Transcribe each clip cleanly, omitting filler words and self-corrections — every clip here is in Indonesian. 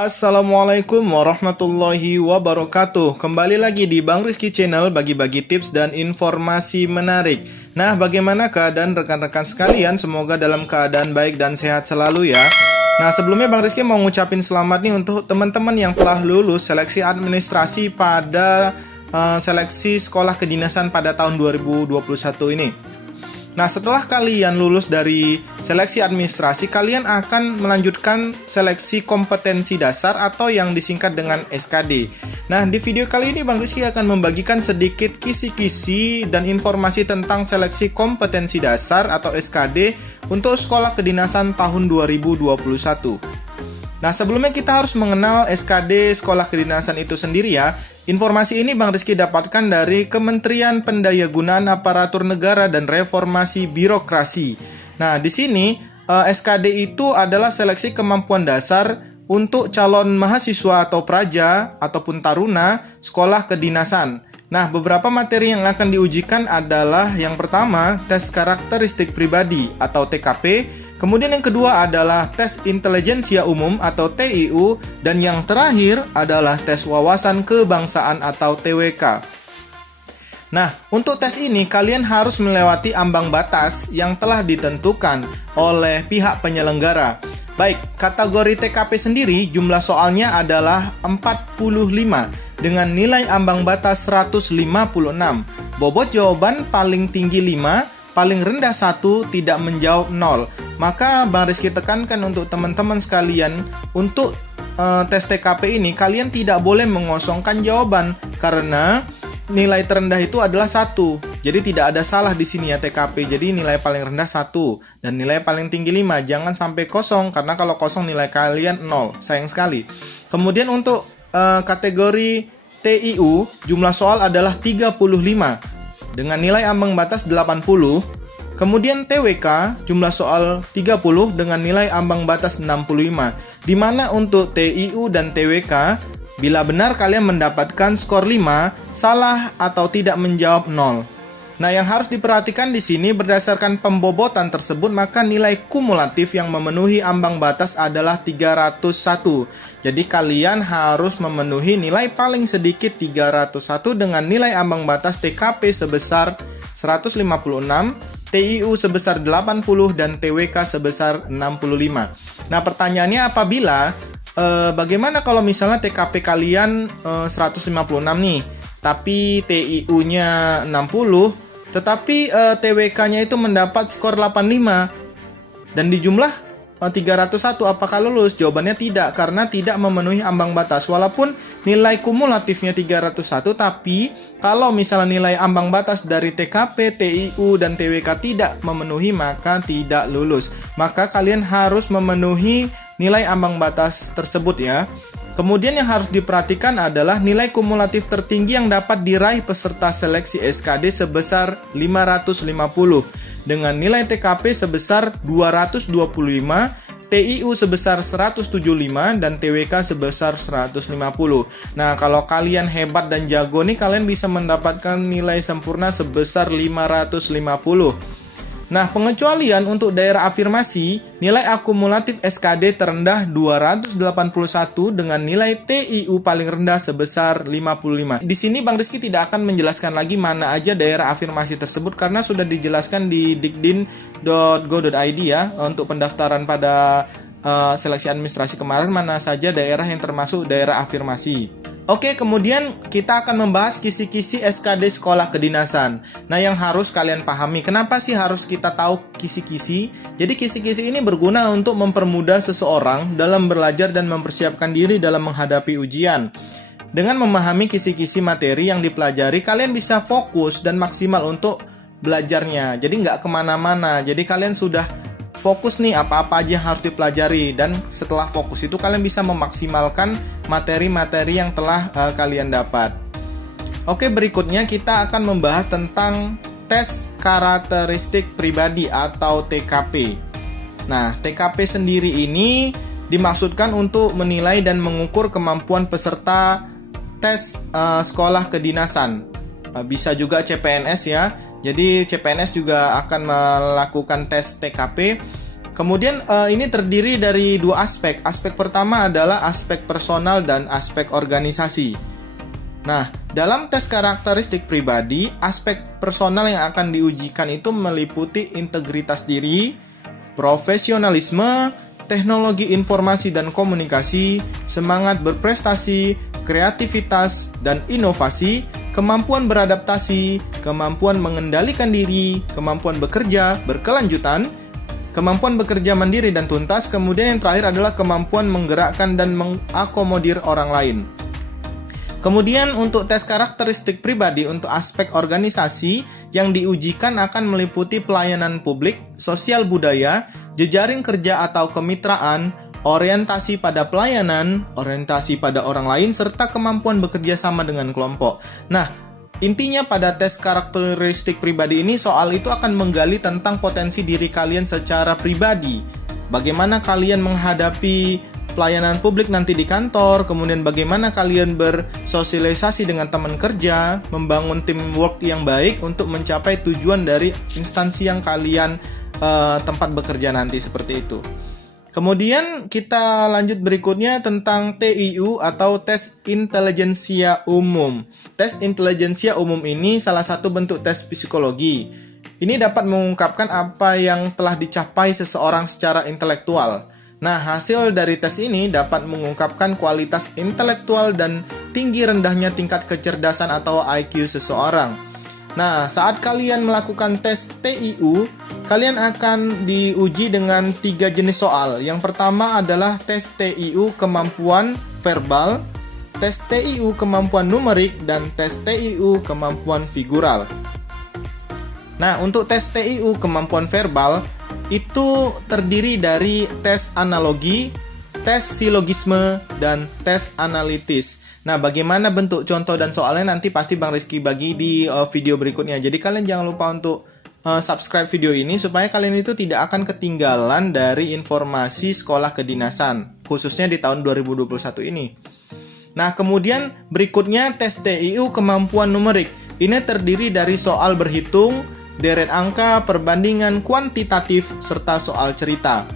Assalamualaikum warahmatullahi wabarakatuh. Kembali lagi di Bang Rizky Channel, bagi-bagi tips dan informasi menarik. Nah, bagaimana keadaan rekan-rekan sekalian? Semoga dalam keadaan baik dan sehat selalu ya. Nah, sebelumnya Bang Rizky mau ngucapin selamat nih untuk teman-teman yang telah lulus seleksi administrasi pada seleksi sekolah kedinasan pada tahun 2021 ini. Nah, setelah kalian lulus dari seleksi administrasi, kalian akan melanjutkan seleksi kompetensi dasar atau yang disingkat dengan SKD. Nah, di video kali ini Bang Rizky akan membagikan sedikit kisi-kisi dan informasi tentang seleksi kompetensi dasar atau SKD untuk sekolah kedinasan tahun 2021. Nah, sebelumnya kita harus mengenal SKD sekolah kedinasan itu sendiri ya. Informasi ini Bang Rizky dapatkan dari Kementerian Pendayagunaan Aparatur Negara dan Reformasi Birokrasi. Nah, di sini SKD itu adalah seleksi kemampuan dasar untuk calon mahasiswa atau praja ataupun taruna sekolah kedinasan. Nah, beberapa materi yang akan diujikan adalah yang pertama, tes karakteristik pribadi atau TKP. Kemudian yang kedua adalah tes intelijensia umum atau TIU, dan yang terakhir adalah tes wawasan kebangsaan atau TWK. Nah, untuk tes ini kalian harus melewati ambang batas yang telah ditentukan oleh pihak penyelenggara. Baik, kategori TKP sendiri jumlah soalnya adalah 45 dengan nilai ambang batas 156. Bobot jawaban paling tinggi 5, paling rendah 1, tidak menjawab 0. Maka Bang Rizky tekankan untuk teman-teman sekalian, untuk tes TKP ini kalian tidak boleh mengosongkan jawaban karena nilai terendah itu adalah 1. Jadi tidak ada salah di sini ya TKP. Jadi nilai paling rendah 1 dan nilai paling tinggi 5. Jangan sampai kosong karena kalau kosong nilai kalian 0. Sayang sekali. Kemudian untuk kategori TIU jumlah soal adalah 35 dengan nilai ambang batas 80. Kemudian TWK jumlah soal 30 dengan nilai ambang batas 65. Di mana untuk TIU dan TWK, bila benar kalian mendapatkan skor 5, salah atau tidak menjawab 0. Nah, yang harus diperhatikan di sini berdasarkan pembobotan tersebut, maka nilai kumulatif yang memenuhi ambang batas adalah 301. Jadi kalian harus memenuhi nilai paling sedikit 301 dengan nilai ambang batas TKP sebesar 156, TIU sebesar 80 dan TWK sebesar 65. Nah, pertanyaannya apabila bagaimana kalau misalnya TKP kalian 156 nih, tapi TIU-nya 60, tetapi TWK-nya itu mendapat skor 85 dan di jumlah 301, apakah lulus? Jawabannya tidak, karena tidak memenuhi ambang batas. Walaupun nilai kumulatifnya 301, tapi kalau misalnya nilai ambang batas dari TKP, TIU, dan TWK tidak memenuhi, maka tidak lulus. Maka kalian harus memenuhi nilai ambang batas tersebut ya. Kemudian yang harus diperhatikan adalah nilai kumulatif tertinggi yang dapat diraih peserta seleksi SKD sebesar 550 dengan nilai TKP sebesar 225, TIU sebesar 175 dan TWK sebesar 150. Nah, kalau kalian hebat dan jago nih, kalian bisa mendapatkan nilai sempurna sebesar 550. Nah, pengecualian untuk daerah afirmasi, nilai akumulatif SKD terendah 281 dengan nilai TIU paling rendah sebesar 55. Di sini Bang Rizky tidak akan menjelaskan lagi mana aja daerah afirmasi tersebut karena sudah dijelaskan di dikdin.go.id ya untuk pendaftaran pada seleksi administrasi kemarin, mana saja daerah yang termasuk daerah afirmasi. Oke, kemudian kita akan membahas kisi-kisi SKD sekolah kedinasan. Nah, yang harus kalian pahami, kenapa sih harus kita tahu kisi-kisi? Jadi kisi-kisi ini berguna untuk mempermudah seseorang dalam belajar dan mempersiapkan diri dalam menghadapi ujian. Dengan memahami kisi-kisi materi yang dipelajari, kalian bisa fokus dan maksimal untuk belajarnya. Jadi nggak kemana-mana. Jadi kalian sudah fokus nih apa-apa aja yang harus dipelajari, dan setelah fokus itu kalian bisa memaksimalkan materi-materi yang telah kalian dapat. Oke, berikutnya kita akan membahas tentang tes karakteristik pribadi atau TKP. Nah, TKP sendiri ini dimaksudkan untuk menilai dan mengukur kemampuan peserta tes sekolah kedinasan. Bisa juga CPNS ya. Jadi CPNS juga akan melakukan tes TKP. Kemudian ini terdiri dari dua aspek. Aspek pertama adalah aspek personal dan aspek organisasi. Nah, dalam tes karakteristik pribadi, aspek personal yang akan diujikan itu meliputi integritas diri, profesionalisme, teknologi informasi dan komunikasi, semangat berprestasi, kreativitas dan inovasi, kemampuan beradaptasi, kemampuan mengendalikan diri, kemampuan bekerja berkelanjutan, kemampuan bekerja mandiri dan tuntas, kemudian yang terakhir adalah kemampuan menggerakkan dan mengakomodir orang lain. Kemudian untuk tes karakteristik pribadi untuk aspek organisasi yang diujikan akan meliputi pelayanan publik, sosial budaya, jejaring kerja atau kemitraan, orientasi pada pelayanan, orientasi pada orang lain, serta kemampuan bekerja sama dengan kelompok. Nah, intinya pada tes karakteristik pribadi ini soal itu akan menggali tentang potensi diri kalian secara pribadi. Bagaimana kalian menghadapi pelayanan publik nanti di kantor, kemudian bagaimana kalian bersosialisasi dengan teman kerja, membangun teamwork yang baik untuk mencapai tujuan dari instansi yang kalian tempat bekerja nanti, seperti itu. Kemudian kita lanjut berikutnya tentang TIU atau tes intelijensia umum. Tes intelijensia umum ini salah satu bentuk tes psikologi. Ini dapat mengungkapkan apa yang telah dicapai seseorang secara intelektual. Nah, hasil dari tes ini dapat mengungkapkan kualitas intelektual dan tinggi rendahnya tingkat kecerdasan atau IQ seseorang. Nah, saat kalian melakukan tes TIU, kalian akan diuji dengan 3 jenis soal. Yang pertama adalah tes TIU kemampuan verbal, tes TIU kemampuan numerik, dan tes TIU kemampuan figural. Nah, untuk tes TIU kemampuan verbal, itu terdiri dari tes analogi, tes silogisme, dan tes analitis. Nah, bagaimana bentuk contoh dan soalnya nanti pasti Bang Rizky bagi di video berikutnya. Jadi kalian jangan lupa untuk subscribe video ini supaya kalian itu tidak akan ketinggalan dari informasi sekolah kedinasan, khususnya di tahun 2021 ini. Nah, kemudian berikutnya tes TIU kemampuan numerik. Ini terdiri dari soal berhitung, deret angka, perbandingan kuantitatif, serta soal cerita.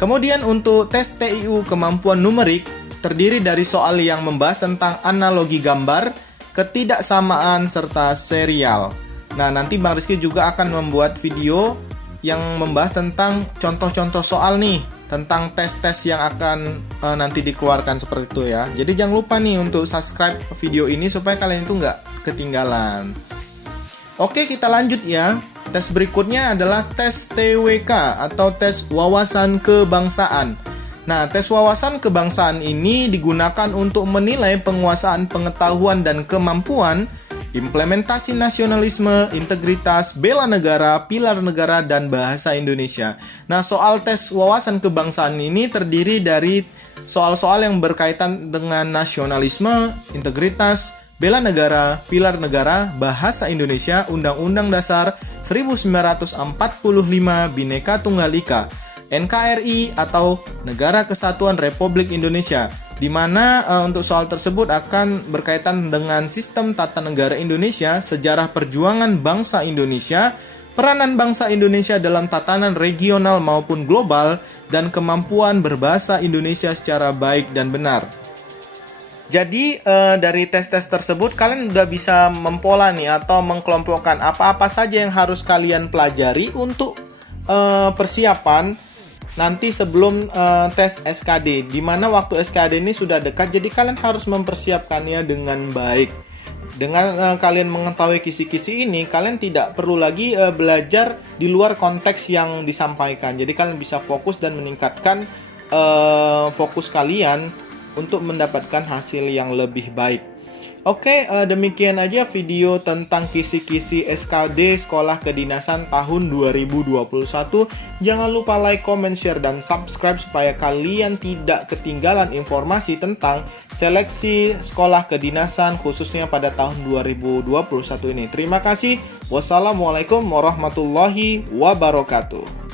Kemudian untuk tes TIU kemampuan numerik terdiri dari soal yang membahas tentang analogi gambar, ketidaksamaan, serta serial. Nah, nanti Bang Rizky juga akan membuat video yang membahas tentang contoh-contoh soal nih, tentang tes-tes yang akan nanti dikeluarkan seperti itu ya. Jadi jangan lupa nih untuk subscribe video ini supaya kalian itu nggak ketinggalan. Oke, kita lanjut ya. Tes berikutnya adalah tes TWK atau tes wawasan kebangsaan. Nah, tes wawasan kebangsaan ini digunakan untuk menilai penguasaan pengetahuan dan kemampuan, implementasi nasionalisme, integritas, bela negara, pilar negara, dan bahasa Indonesia. Nah, soal tes wawasan kebangsaan ini terdiri dari soal-soal yang berkaitan dengan nasionalisme, integritas, bela negara, pilar negara, bahasa Indonesia, Undang-Undang Dasar 1945, Bhinneka Tunggal Ika, NKRI atau Negara Kesatuan Republik Indonesia, di mana untuk soal tersebut akan berkaitan dengan sistem tata negara Indonesia, sejarah perjuangan bangsa Indonesia, peranan bangsa Indonesia dalam tatanan regional maupun global, dan kemampuan berbahasa Indonesia secara baik dan benar. Jadi dari tes-tes tersebut kalian udah bisa mempola nih atau mengkelompokkan apa-apa saja yang harus kalian pelajari untuk persiapan nanti sebelum tes SKD. Dimana waktu SKD ini sudah dekat, jadi kalian harus mempersiapkannya dengan baik. Dengan kalian mengetahui kisi-kisi ini, kalian tidak perlu lagi belajar di luar konteks yang disampaikan. Jadi kalian bisa fokus dan meningkatkan fokus kalian untuk mendapatkan hasil yang lebih baik. Oke, demikian aja video tentang kisi-kisi SKD Sekolah Kedinasan tahun 2021. Jangan lupa like, comment, share, dan subscribe supaya kalian tidak ketinggalan informasi tentang seleksi sekolah kedinasan khususnya pada tahun 2021 ini. Terima kasih. Wassalamualaikum warahmatullahi wabarakatuh.